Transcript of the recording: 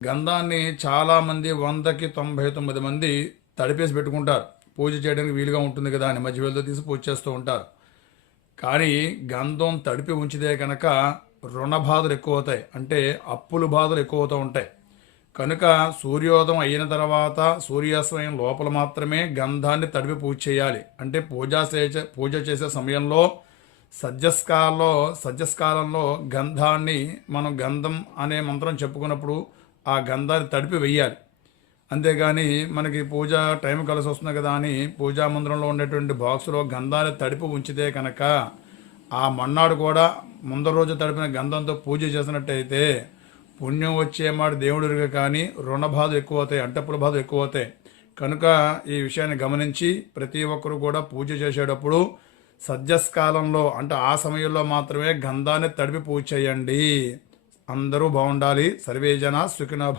గంధాన్ని చాలామంది 100కి 99 మంది తడిపేసి పెట్టుకుంటారు. పూజ చేయడానికి వీలుగా ఉంటుంది కదా అని మధ్యవేళతో తీసి పూజ చేస్తూ ఉంటారు. కానీ గంధం తడిపి ఉంచితే కనుక రుణ బాధలు ఎక్కువ అవుతాయి, అంటే అప్పుల బాధలు ఎక్కువ అవుతూ ఉంటాయి. కనుక సూర్యోదయం అయిన తర్వాత సూర్యాస్తమయం లోపల మాత్రమే గంధాన్ని తడిపి పూజ చేయాలి. అంటే పూజ చేసే సమయంలో సజ్జస్కాలంలో గంధాన్ని మనం గంధం అనే మంత్రం చెప్పుకున్నప్పుడు ఆ గంధాన్ని తడిపి వెయ్యాలి. అంతేగాని మనకి పూజ టైం కలిసి వస్తుంది కదా అని పూజా మందిరంలో ఉండేటువంటి బాక్సులో గంధాన్ని తడిపి ఉంచితే కనుక ఆ మన్నాడు కూడా ముందర రోజు తడిపిన గంధంతో పూజ చేసినట్టయితే పుణ్యం వచ్చే మాట దేవుడిగా, కానీ రుణ బాధలు ఎక్కువ అవుతాయి, అంటప్పుల బాధలు ఎక్కువ అవుతాయి. కనుక ఈ విషయాన్ని గమనించి ప్రతి ఒక్కరు కూడా పూజ చేసేటప్పుడు సజ్జస్కాలంలో అంటే ఆ సమయంలో మాత్రమే గంధాన్ని తడిపి పూజ చేయండి. అందరూ బాగుండాలి. సర్వే జన సుఖినో